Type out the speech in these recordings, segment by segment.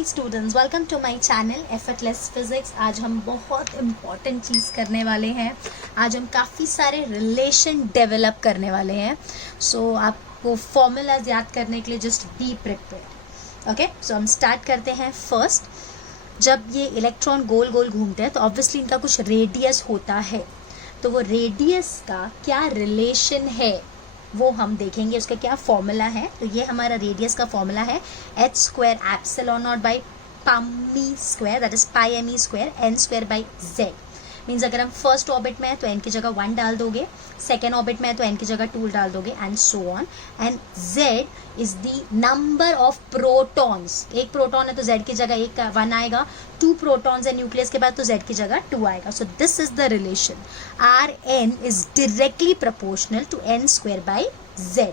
Hi students, welcome to my channel effortless physics. आज हम बहुत इम्पॉर्टेंट चीज़ करने वाले हैं। आज हम काफ़ी सारे रिलेशन डेवलप करने वाले हैं। सो आपको फॉर्मूलाज याद करने के लिए जस्ट बी प्रिपेयर्ड। ओके, सो हम स्टार्ट करते हैं। फर्स्ट, जब ये इलेक्ट्रॉन गोल गोल घूमते हैं तो ऑब्वियसली इनका कुछ रेडियस होता है। तो वो रेडियस का क्या रिलेशन है वो हम देखेंगे, उसका क्या फॉर्मूला है। तो ये हमारा रेडियस का फॉर्मूला है h square epsilon not by pi square, that is pi M E square N square by Z. Means अगर हम फर्स्ट ऑर्बिट में है तो n की जगह 1 डाल दोगे, सेकेंड ऑर्बिट में है तो n की जगह 2 डाल दोगे, and so on. And z is the number of protons. एक प्रोटॉन है तो z की जगह 1 आएगा, 2 प्रोटॉन्स है न्यूक्लियस के बाद तो z की जगह 2 आएगा। So this is the relation, R N is directly proportional to n square by z।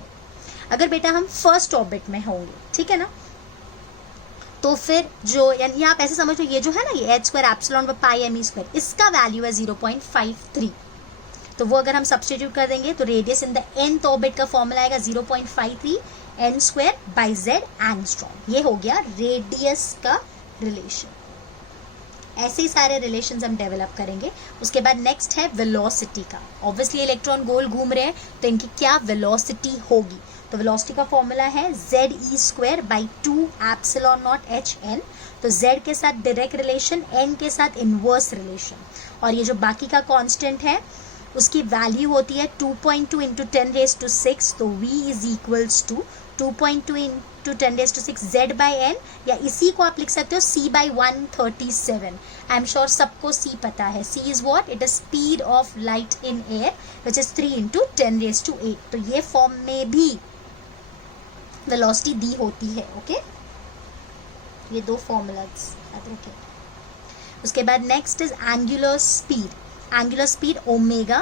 अगर बेटा हम फर्स्ट ऑर्बिट में होंगे, ठीक है ना, तो फिर जो यानी आप ऐसे समझ लो, ये जो है ना, ये H square epsilon by pi M E square, इसका वैल्यू है 0.53। तो वो अगर हम सब्स्टिट्यूट कर देंगे तो radius in the nth orbit का फॉर्मूला आएगा 0.53 n square by Z angstrom. ये हो गया रेडियस का रिलेशन। ऐसे ही सारे रिलेशंस हम डेवलप करेंगे। उसके बाद नेक्स्ट है वेलोसिटी का। ऑब्वियसली इलेक्ट्रॉन गोल घूम रहे हैं तो इनकी क्या वेलोसिटी होगी। तो वेलोसिटी का फॉर्मूला है Z E square by 2 epsilon not H N. तो जेड के साथ डायरेक्ट रिलेशन, एन के साथ इनवर्स रिलेशन, और ये जो बाकी का कांस्टेंट है उसकी वैल्यू होती है 2.2 इंटू 10⁻⁶। तो v is equals to 2.2 into 10⁻⁶ z by N, या इसी को आप लिख सकते हो c by 137। I'm sure सबको c पता है। c is what? It is speed of light in air which is 3 into 10⁸। तो ये फॉर्म में भी वेलोसिटी दी होती है। ओके, ये दो फॉर्मूलाज याद रखें। उसके बाद next is angular speed. Angular speed omega,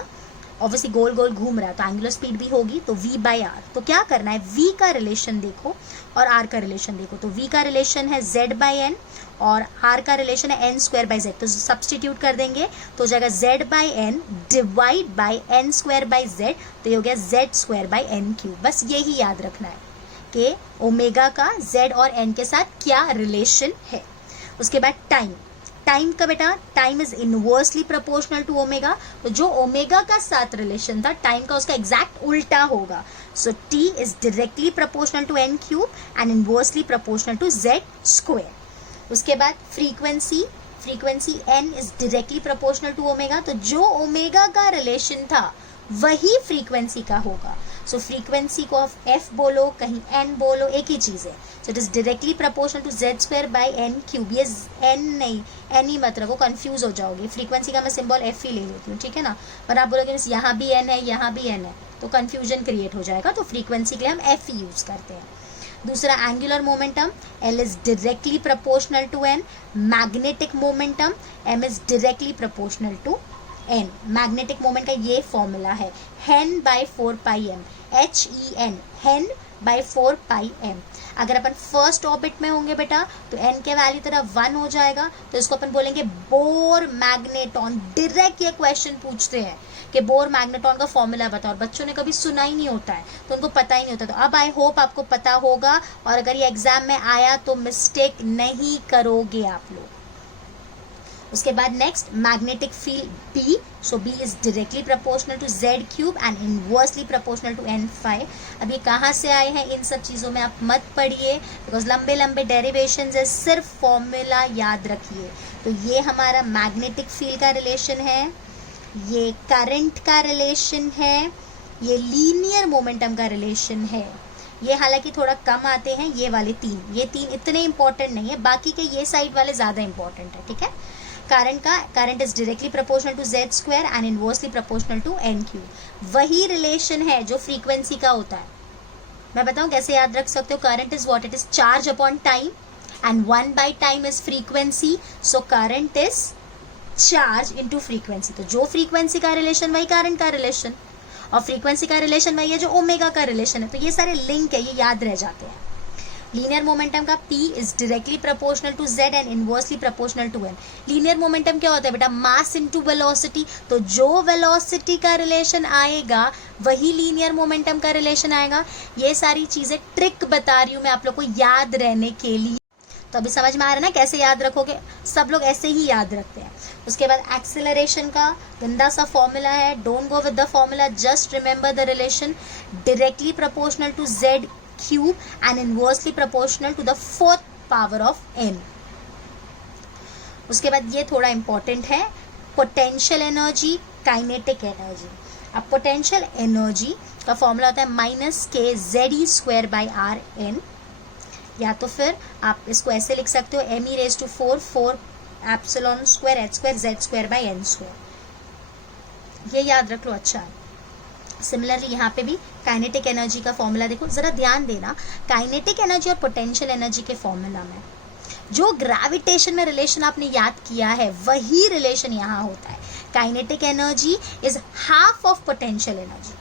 obviously गोल गोल घूम रहा है तो एंगुलर स्पीड भी होगी, तो v बाई आर। तो क्या करना है, v का रिलेशन देखो और r का रिलेशन देखो। तो v का रिलेशन है z बाई एन और r का रिलेशन है n स्क्वायर बाई जेड। तो सब्सटीट्यूट कर देंगे तो हो जाएगा z by N divide by n square by Z. तो ये हो गया z square by N cube. बस यही याद रखना है कि ओमेगा का z और n के साथ क्या रिलेशन है। उसके बाद टाइम। टाइम का बेटा, time is inversely proportional to omega. तो जो ओमेगा का साथ रिलेशन था टाइम का, उसका एग्जैक्ट उल्टा होगा। So t is directly proportional to n cube and inversely proportional to z square. उसके बाद frequency. Frequency n is directly proportional to omega. तो जो ओमेगा का रिलेशन था वही फ्रीक्वेंसी का होगा। सो फ्रीक्वेंसी को आप f बोलो, कहीं n बोलो, एक ही चीज़ है। So it is directly proportional to z square by N cube. ये n नहीं, n ही मत रखो, कंफ्यूज हो जाओगे। फ्रीक्वेंसी का मैं सिंबल f ही ले लेती हूँ, ठीक है ना। पर आप बोलोगे यहाँ भी n है यहाँ भी n है तो कंफ्यूजन क्रिएट हो जाएगा। तो फ्रीक्वेंसी के लिए हम f यूज करते हैं। दूसरा angular momentum, L is directly proportional to n। Magnetic momentum, m is directly proportional to n। Magnetic moment का ये फॉर्मूला है hen by 4 pi m, HEN, hen by 4 pi m। अगर अपन फर्स्ट ऑर्बिट में होंगे बेटा तो n के value तरह 1 हो जाएगा। तो इसको अपन बोलेंगे बोर मैग्नेटॉन। डायरेक्ट ये क्वेश्चन पूछते हैं कि बोर मैग्नेटॉन का फॉर्मूला बताओ, और बच्चों ने कभी सुना ही नहीं होता है तो उनको पता ही नहीं होता। तो अब आई होप आपको पता होगा, और अगर ये एग्जाम में आया तो मिस्टेक नहीं करोगे आप लोग। उसके बाद next magnetic field B। So B is directly proportional to Z cube and inversely proportional to N5। अब ये कहाँ से आए हैं, इन सब चीज़ों में आप मत पढ़िए बिकॉज लंबे लंबे डेरिवेशंस है, सिर्फ फॉर्मूला याद रखिए। तो ये हमारा मैग्नेटिक फील्ड का रिलेशन है, ये करंट का रिलेशन है, ये लीनियर मोमेंटम का रिलेशन है। ये हालांकि थोड़ा कम आते हैं, ये वाले तीन, ये तीन इतने इंपॉर्टेंट नहीं है, बाकी के ये साइड वाले ज़्यादा इंपॉर्टेंट है, ठीक है। करंट का, current is directly proportional to z square and inversely proportional to n cube. वही रिलेशन है जो फ्रीक्वेंसी का होता है। मैं बताऊं कैसे याद रख सकते हो। Current is what? It is charge upon time and 1 by time is frequency. So current is charge into frequency. तो जो फ्रीक्वेंसी का रिलेशन वही करंट का रिलेशन, और फ्रीक्वेंसी का रिलेशन वही है जो ओमेगा का रिलेशन है। तो ये सारे लिंक है, ये याद रह जाते हैं। लीनियर मोमेंटम का P is directly proportional to Z and inversely proportional to N। Linear momentum क्या होता है बेटा? Mass into velocity. तो जो वेलोसिटी का रिलेशन आएगा वही लीनियर मोमेंटम का रिलेशन आएगा। ये सारी चीजें ट्रिक बता रही हूँ मैं आप लोग को याद रहने के लिए। तो अभी समझ में आ रहा है ना कैसे याद रखोगे, सब लोग ऐसे ही याद रखते हैं। उसके बाद एक्सेलरेशन का गंदा सा फॉर्मूला है, don't go with the formula, just remember the relation, directly proportional to z cube and inversely proportional to the 4th power of n। उसके बाद ये थोड़ा इंपॉर्टेंट है, पोटेंशियल एनर्जी, काइनेटिक एनर्जी। अब पोटेंशियल एनर्जी का formula होता है -kZe²/Rn, या तो फिर आप इसको ऐसे लिख सकते हो me⁴ ε²h²z²/n²। ये याद रख लो, अच्छा है। सिमिलरली यहाँ पे भी काइनेटिक एनर्जी का फॉर्मूला देखो, जरा ध्यान देना, काइनेटिक एनर्जी और पोटेंशियल एनर्जी के फॉर्मूला में जो ग्रेविटेशन में रिलेशन आपने याद किया है वही रिलेशन यहाँ होता है। Kinetic energy is half of potential energy,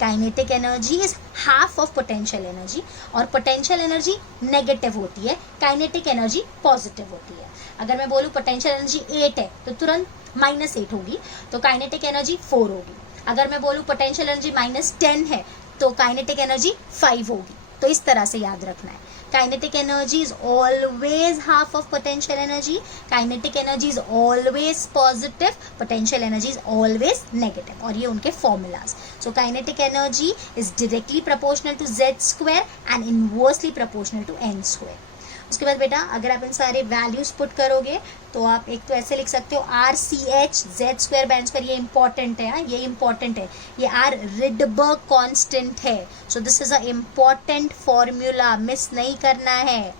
kinetic energy is half of potential energy, और पोटेंशियल एनर्जी नेगेटिव होती है, काइनेटिक एनर्जी पॉजिटिव होती है। अगर मैं बोलूँ पोटेंशियल एनर्जी 8 है तो तुरंत -8 होगी, तो काइनेटिक एनर्जी 4 होगी। अगर मैं बोलूँ पोटेंशियल एनर्जी -10 है तो काइनेटिक एनर्जी 5 होगी। तो इस तरह से याद रखना है, kinetic energy is always half of potential energy, kinetic energy is always positive, potential energy is always negative, और ये उनके formulas. So kinetic energy is directly proportional to z² and inversely proportional to n²। उसके बाद बेटा अगर आप इन सारे values put करोगे तो आप एक तो ऐसे लिख सकते हो RCH z²/n², ये इंपॉर्टेंट है, ये इंपॉर्टेंट है, ये R रिडबर्ग कांस्टेंट है। सो this is a important formula, miss नहीं करना है।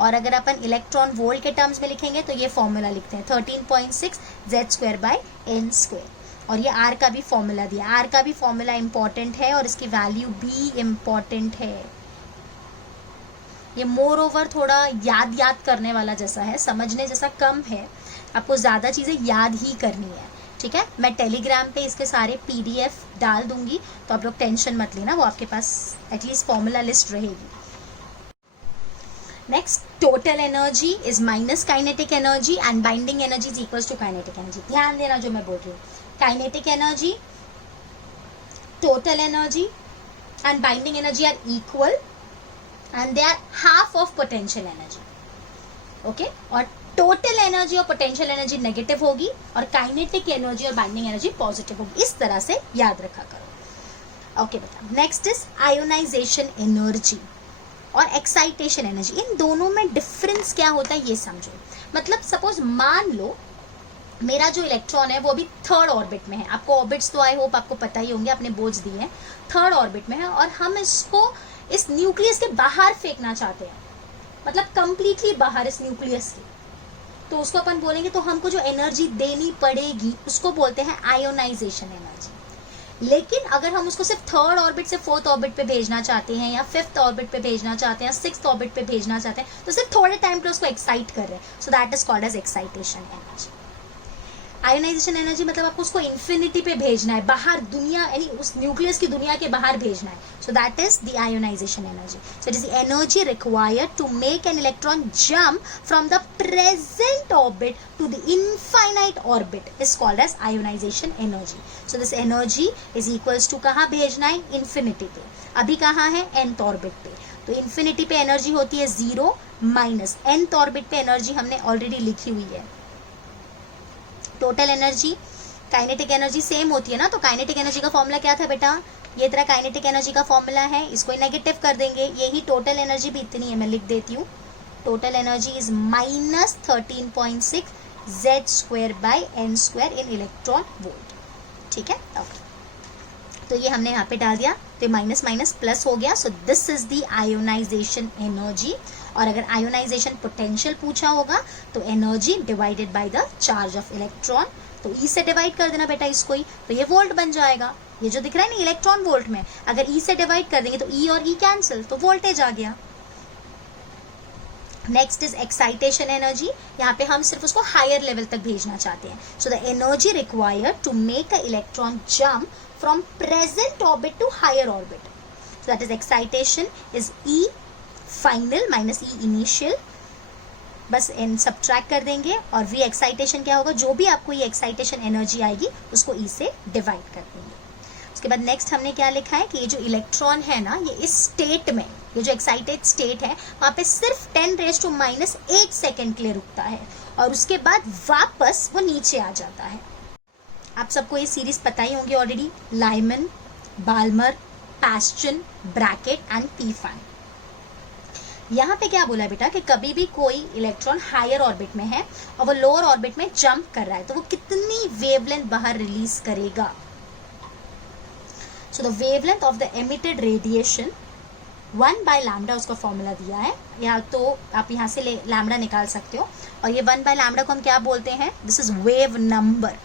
और अगर अपन इलेक्ट्रॉन वोल्ट के टर्म्स में लिखेंगे तो ये फॉर्मूला लिखते हैं 13.6 z²/n², और ये R का भी फॉर्मूला दिया, R का भी फॉर्मूला इंपॉर्टेंट है और इसकी वैल्यू भी इम्पॉर्टेंट है। ये मोर ओवर थोड़ा याद करने वाला जैसा है, समझने जैसा कम है, आपको ज़्यादा चीज़ें याद ही करनी है, ठीक है। मैं टेलीग्राम पे इसके सारे PDF डाल दूंगी, तो आप लोग टेंशन मत लेना, वो आपके पास एटलीस्ट फॉर्मूला लिस्ट रहेगी। Next, total energy is minus kinetic energy and binding energy is equals to kinetic energy. ध्यान देना जो मैं बोल रही हूँ, kinetic energy, total energy and binding energy are equal and they are half of potential energy, okay? और total energy और potential energy negative होगी और काइनेटिक एनर्जी और बाइंडिंग एनर्जी पॉजिटिव होगी। इस तरह से याद रखा करो, ओके बेटा। नेक्स्ट इज आयोनाइजेशन एनर्जी और एक्साइटेशन एनर्जी। इन दोनों में डिफरेंस क्या होता है ये समझो। मतलब सपोज मान लो मेरा जो इलेक्ट्रॉन है वो अभी 3rd ऑर्बिट में है, आपको ऑर्बिट्स तो आई होप आपको पता ही होंगे, आपने बोझ दिए हैं, 3rd ऑर्बिट में है, और हम इसको इस न्यूक्लियस के बाहर फेंकना चाहते हैं, मतलब कंप्लीटली बाहर इस न्यूक्लियस के। तो उसको अपन बोलेंगे, तो हमको जो एनर्जी देनी पड़ेगी उसको बोलते हैं आयोनाइजेशन एनर्जी। लेकिन अगर हम उसको सिर्फ 3rd ऑर्बिट से 4th ऑर्बिट पे भेजना चाहते हैं, या 5th ऑर्बिट पे भेजना चाहते हैं, या 6th ऑर्बिट पे भेजना चाहते हैं, तो सिर्फ थोड़े टाइम पे उसको एक्साइट कर रहे हैं, so that is called as excitation energy. Ionization energy मतलब आपको उसको इन्फिनिटी पे भेजना है, बाहर दुनिया, यानी उस न्यूक्लियस की दुनिया के बाहर भेजना है, so that is the ionization energy. So it is the energy required to make an electron jump from the present orbit to the infinite orbit is called as ionization energy. So this energy is equals to कहाँ भेजना है, infinity पे। अभी कहाँ है, nth orbit पे, तो infinity पे एनर्जी होती है 0 माइनस nth ऑर्बिट पे एनर्जी हमने ऑलरेडी लिखी हुई है। Total energy, kinetic energy same होती है ना, तो काइनेटिक एनर्जी का फॉर्मूला क्या था बेटा, ये तरह काइनेटिक एनर्जी का फॉर्मूला है, इसको नेगेटिव कर देंगे, यही टोटल एनर्जी भी इतनी है, मैं लिख देती हूँ। Total energy is -13.6 z²/n² in electron volt, ठीक है। तो ये हमने यहाँ पे डाल दिया, तो माइनस माइनस प्लस हो गया। So this is the ionization energy. और अगर आयोनाइजेशन पोटेंशियल पूछा होगा तो energy divided by the charge of electron, तो ई से डिवाइड कर देना बेटा इसको ही, तो ये वोल्ट बन जाएगा। ये जो दिख रहा है ना इलेक्ट्रॉन वोल्ट में, अगर ई से डिवाइड कर देंगे तो ई और ई कैंसिल, तो वोल्टेज आ गया। नेक्स्ट इज एक्साइटेशन एनर्जी, यहाँ पे हम सिर्फ उसको हायर लेवल तक भेजना चाहते हैं। So the energy required to make a electron jump from present orbit to higher orbit, so that is excitation is E final minus E initial, बस एन सब्ट्रैक्ट कर देंगे, और वी एक्साइटेशन क्या होगा, जो भी आपको ये एक्साइटेशन एनर्जी आएगी उसको ई से डिवाइड कर देंगे। उसके बाद नेक्स्ट हमने क्या लिखा है कि ये जो इलेक्ट्रॉन है ना, ये इस स्टेट में ये जो एक्साइटेड स्टेट है वहाँ पे सिर्फ 10⁻⁸ सेकेंड के लिए रुकता है और उसके बाद वापस वो नीचे आ जाता है। आप सबको ये सीरीज पता ही होंगी already, Lyman, Balmer, Paschen, Brackett and Pfund. यहाँ पे क्या बोला बेटा कि कभी भी कोई इलेक्ट्रॉन हायर ऑर्बिट में है और वो लोअर ऑर्बिट में जंप कर रहा है तो वो कितनी वेवलेंथ बाहर रिलीज करेगा। So the wavelength of the emitted radiation 1/λ उसका फॉर्मूला दिया है, या तो आप यहाँ से लैम्डा निकाल सकते हो और ये 1/λ को हम क्या बोलते हैं, this is wave number.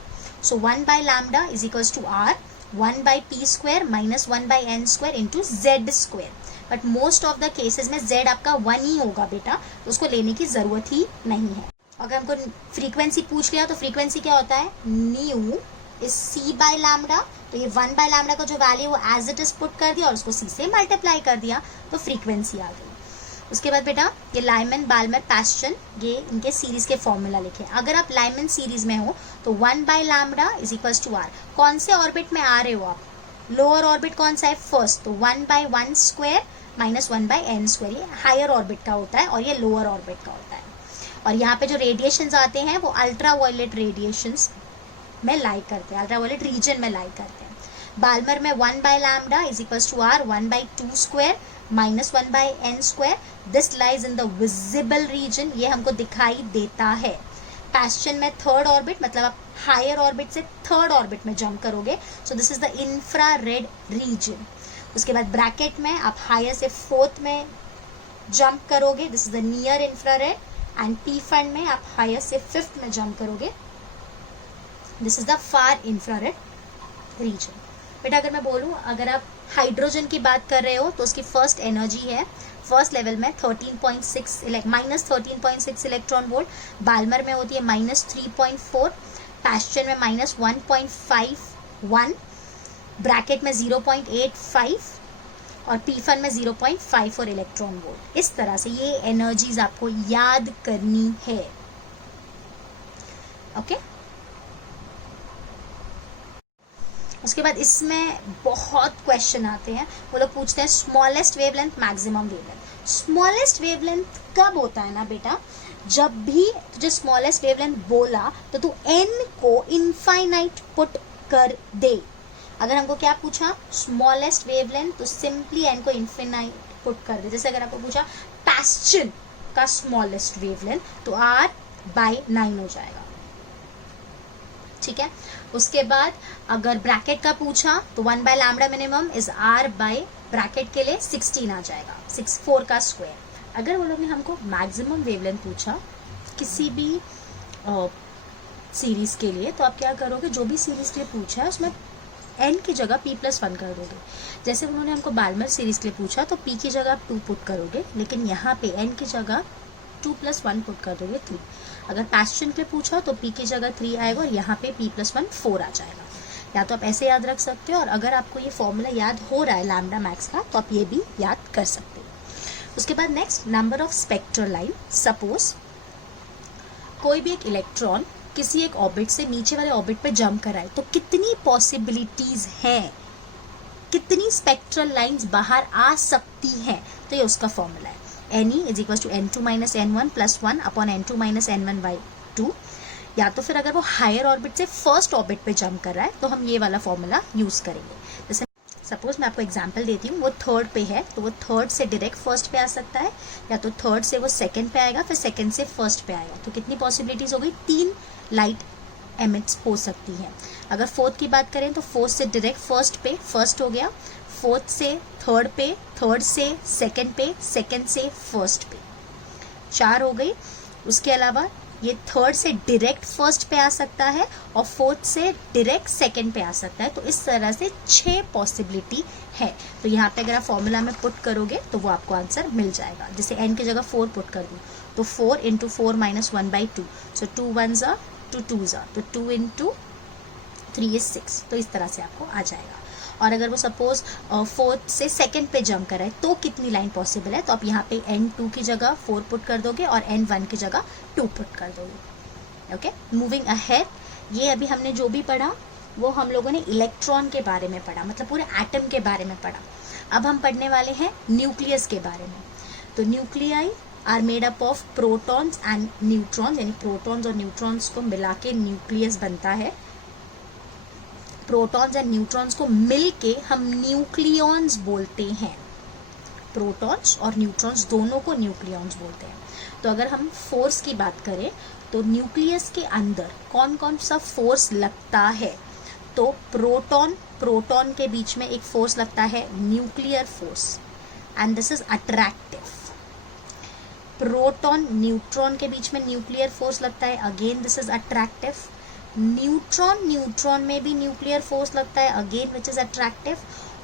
So 1/λ is equals to r 1/p² minus 1/n² into z²। But most of the cases में z आपका 1 ही होगा बेटा, तो उसको लेने की जरूरत ही नहीं है। अगर हमको फ्रीक्वेंसी पूछ लिया तो फ्रीक्वेंसी क्या होता है, न्यू इज c/λ। तो ये 1/λ का जो वैल्यू वो एज इट इज पुट कर दिया और उसको c से मल्टीप्लाई कर दिया तो फ्रीक्वेंसी आ गई। उसके बाद बेटा ये लाइमन, बाल्मर, पास्चन, ये इनके सीरीज के फॉर्मूला लिखे। अगर आप लाइमन सीरीज में हो तो 1/λ इज इक्वल्स टू r। कौन से ऑर्बिट में आ रहे हो आप, लोअर ऑर्बिट कौन सा है, फर्स्ट, तो 1/1² माइनस 1/n², ये हायर ऑर्बिट का होता है और ये लोअर ऑर्बिट का होता है। और यहाँ पे जो रेडिएशंस आते हैं वो अल्ट्रा वायलेट रेडिएशंस में लाई करते हैं, अल्ट्रा वायलेट रीजन में लाई करते हैं। बाल्मर में 1/λ is equals to r 1/2² minus 1/n², this lies in the visible region, ये हमको दिखाई देता है। पास्चन में थर्ड ऑर्बिट, मतलब आप हायर ऑर्बिट से थर्ड ऑर्बिट में जंप करोगे, सो this is the infrared reason. उसके बाद ब्रैकेट में आप हायर से फोर्थ में जंप करोगे, this is the near infrared. And P fund में आप हायर से फिफ्थ में जंप करोगे, this is the far infrared reason. बेटा अगर मैं बोलूँ, अगर आप हाइड्रोजन की बात कर रहे हो तो उसकी फर्स्ट एनर्जी है फर्स्ट लेवल में -13.6 इलेक्ट्रॉन वोल्ट, बाल्मर में होती है -3.4, पास्चन में -1.51, ब्रैकेट में 0.85 और पीफन में 0.54 इलेक्ट्रॉन वोल्ट। इस तरह से ये एनर्जीज आपको याद करनी है। ओके उसके बाद इसमें बहुत क्वेश्चन आते हैं, वो लोग पूछते हैं smallest wavelength, maximum wavelength. Smallest wavelength कब होता है ना बेटा, जब भी तुझे स्मॉलेस्ट वेवलेंथ बोला तो तू n को इनफाइनाइट पुट कर दे। अगर हमको क्या पूछा स्मॉलेस्ट वेवलेंथ, तो सिंपली n को इनफाइनाइट पुट कर दे। जैसे अगर आपको पूछा पास्चन का स्मॉलेस्ट वेवलेंथ, तो r/9 हो जाएगा, ठीक है। उसके बाद अगर ब्रैकेट का पूछा तो 1/λ minimum is r by bracket के लिए 16 आ जाएगा, 4 का स्क्वायर। अगर वो लोग ने हमको मैक्सिमम वेवलेंथ पूछा किसी भी सीरीज के लिए, तो आप क्या करोगे, जो भी सीरीज के लिए पूछा है उसमें n की जगह p+1 कर दोगे। जैसे उन्होंने हमको बाल्मर सीरीज के लिए पूछा तो p की जगह आप 2 पुट करोगे, लेकिन यहाँ पे n की जगह 2+1 पुट कर दोगे 3। अगर पास्चन के लिए पूछा तो p की जगह 3 आएगा और यहाँ पे p+1 4 आ जाएगा। या तो आप ऐसे याद रख सकते हो, और अगर आपको ये फॉर्मूला याद हो रहा है लैम्डा मैक्स का, तो आप ये भी याद कर सकते हो। उसके बाद next, number of spectral line. Suppose कोई भी एक इलेक्ट्रॉन किसी एक ऑर्बिट से नीचे वाले ऑर्बिट पे जंप कराए, तो कितनी पॉसिबिलिटीज हैं, कितनी स्पेक्ट्रल लाइंस बाहर आ सकती हैं, तो ये उसका फॉर्मूला है। Ne is equal to n2 minus n1 plus 1 upon n2 minus n1/2। या तो फिर अगर वो हायर ऑर्बिट से फर्स्ट ऑर्बिट पे जंप कर रहा है तो हम ये वाला फॉर्मूला यूज करेंगे। जैसे सपोज मैं आपको एग्जांपल देती हूँ, वो थर्ड पे है तो वो थर्ड से डायरेक्ट फर्स्ट पे आ सकता है, या तो थर्ड से वो सेकंड पे आएगा, फिर सेकंड से फर्स्ट पे आएगा। तो कितनी पॉसिबिलिटीज हो गई, 3 लाइट एमिट्स हो सकती है। अगर फोर्थ की बात करें तो फोर्थ से डायरेक्ट फर्स्ट पे फर्स्ट हो गया, फोर्थ से थर्ड पे, थर्ड से सेकंड पे, सेकंड से फर्स्ट पे, 4 हो गई। उसके अलावा ये थर्ड से डायरेक्ट फर्स्ट पे आ सकता है और फोर्थ से डायरेक्ट सेकंड पे आ सकता है। तो इस तरह से 6 पॉसिबिलिटी है। तो यहाँ पे अगर आप फॉर्मूला में पुट करोगे तो वो आपको आंसर मिल जाएगा। जैसे n की जगह 4 पुट कर दूँ तो 4 × 4 minus 1/2, so 2 1s are 2 2s are, तो 2 × 3 is 6। तो इस तरह से आपको आ जाएगा। और अगर वो सपोज फोर्थ से सेकंड पे जंप कर रहा है तो कितनी लाइन पॉसिबल है, तो आप यहाँ पे n2 की जगह 4 पुट कर दोगे और n1 की जगह 2 पुट कर दोगे। ओके, मूविंग अहेड, ये अभी हमने जो भी पढ़ा वो हम लोगों ने इलेक्ट्रॉन के बारे में पढ़ा, मतलब पूरे एटम के बारे में पढ़ा। अब हम पढ़ने वाले हैं न्यूक्लियस के बारे में। तो nuclei are made up of protons and neutrons, यानी प्रोटॉन्स और न्यूट्रॉन्स को मिला के न्यूक्लियस बनता है। प्रोटॉन्स एंड न्यूट्रॉन्स को मिल के हम न्यूक्लियॉन्स बोलते हैं। प्रोटॉन्स और न्यूट्रॉन्स दोनों को न्यूक्लियॉन्स बोलते हैं। तो अगर हम फोर्स की बात करें तो न्यूक्लियस के अंदर कौन कौन सा फोर्स लगता है, तो प्रोटॉन के बीच में एक फोर्स लगता है nuclear force, and this is attractive. Proton neutron के बीच में न्यूक्लियर फोर्स लगता है, again this is attractive. Neutron में भी न्यूक्लियर फोर्स लगता है, अगेन विच इज अट्रैक्टिव।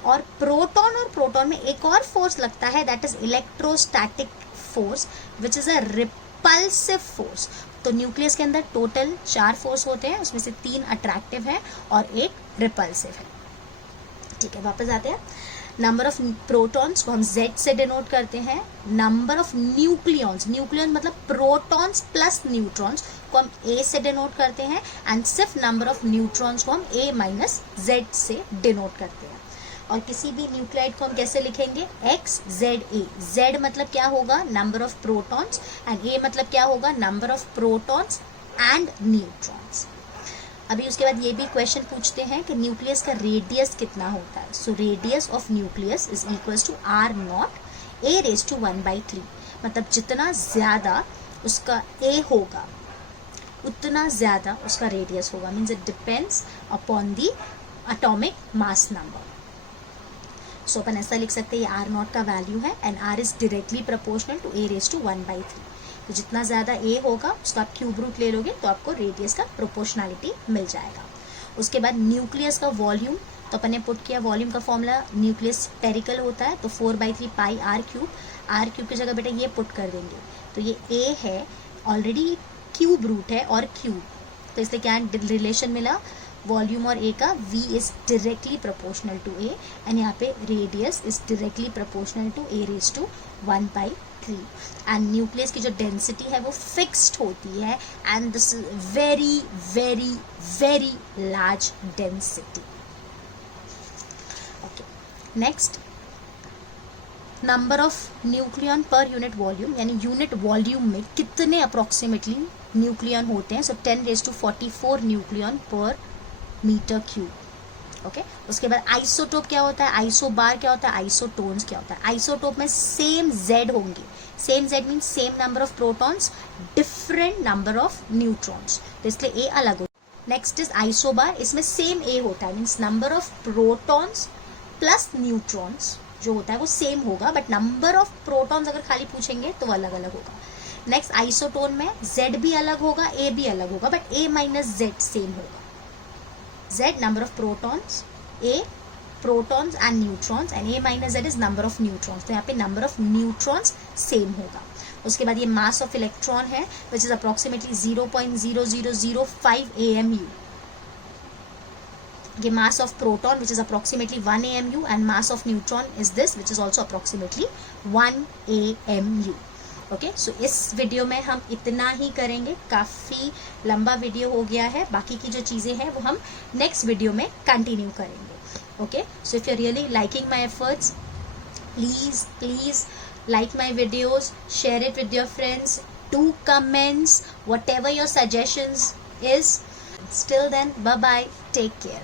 और प्रोटॉन में एक और फोर्स लगता है, that is electrostatic force which is a repulsive force. तो न्यूक्लियस के अंदर टोटल 4 फोर्स होते हैं, उसमें से 3 अट्रैक्टिव है और एक रिपल्सिव है। ठीक है, वापस आते हैं। नंबर ऑफ प्रोटॉन्स को हम Z से डिनोट करते हैं। नंबर ऑफ न्यूक्लियॉन्स मतलब प्रोटॉन्स प्लस न्यूट्रॉन्स को हम A से डिनोट करते हैं, एंड सिर्फ नंबर ऑफ न्यूट्रॉन्स को हम A माइनस Z से डिनोट करते हैं। और किसी भी न्यूक्लाइड को हम कैसे लिखेंगे, XZA। Z मतलब क्या होगा, number of protons, and A मतलब क्या होगा, number of protons and neutrons. अभी उसके बाद ये भी क्वेश्चन पूछते हैं कि न्यूक्लियस का रेडियस कितना होता है। So radius of nucleus is equals to R0 A⁻⁴, मतलब जितना ज्यादा उसका A होगा उतना ज्यादा उसका रेडियस होगा, means it depends upon the atomic mass number. So अपन ऐसा लिख सकते हैं, ये R0 का वैल्यू है and R is directly proportional to A⁻⁴। तो जितना ज़्यादा A होगा उसका आप क्यूब रूट ले लोगे तो आपको रेडियस का प्रोपोर्शनलिटी मिल जाएगा। उसके बाद न्यूक्लियस का वॉल्यूम, तो अपन ने पुट किया वॉल्यूम का फॉर्मूला, न्यूक्लियस स्पेरिकल होता है तो 4/3 पाई R³ की जगह बेटा ये पुट कर देंगे, तो ये A है, ऑलरेडी क्यूब रूट है और क्यूब, तो इसलिए क्या रिलेशन मिला, वॉल्यूम और A का V is directly proportional to A, and यहाँ पे radius is directly proportional to A⁻⁴। And nucleus की जो डेंसिटी है वो फिक्स्ड होती है, and this is very very very large density. Okay, next, number of nucleon पर यूनिट वॉल्यूम, यानी यूनिट वॉल्यूम में कितने अप्रोक्सीमेटली न्यूक्लियन होते हैं। सो 10⁴ न्यूक्लियन पर मीटर क्यूब। ओके, उसके बाद आइसोटोप क्या होता है, आइसोबार क्या होता है, आइसोटोन्स क्या होता है। आइसोटोप में सेम Z होंगे, same Z mean same number of protons, different number of neutrons, तो इसलिए A अलग होता है। नेक्स्ट इज आइसोबार, इसमें सेम A होता है, means number of protons plus neutrons जो होता है वो सेम होगा, बट नंबर ऑफ प्रोटॉन्स अगर खाली पूछेंगे तो वो अलग अलग होगा। नेक्स्ट आइसोटोन में Z भी अलग होगा, A भी अलग होगा, but A minus Z same होगा। Z number of protons, A protons and neutrons, and A minus Z is number of neutrons, तो यहाँ पे number of neutrons same होगा। उसके बाद ये mass of electron है which is approximately 0.0005 AMU। ये mass of proton which is approximately 1 AMU, and mass of neutron is this which is also approximately 1 AMU। Okay, सो इस वीडियो में हम इतना ही करेंगे, काफ़ी लंबा वीडियो हो गया है, बाकी की जो चीज़ें हैं वो हम नेक्स्ट वीडियो में कंटिन्यू करेंगे। Okay, so if you really liking my efforts, please like my videos, share it with your friends, do comments, whatever your suggestions is. Till then, bye bye, take care.